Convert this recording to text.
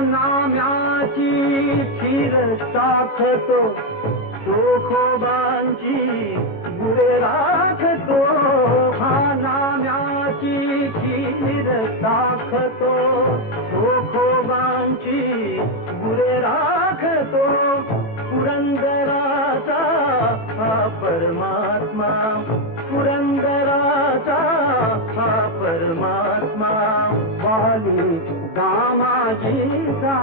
नाम्याची खीर साखतो चोखोबांची गुरे राखतो हा नाम्याची खीर साखतो चोखोबांची गुरे राखतो पुरंदराचा हा परमात्मा पुरंदराचा हा परमात्मा वाली दामाजीचा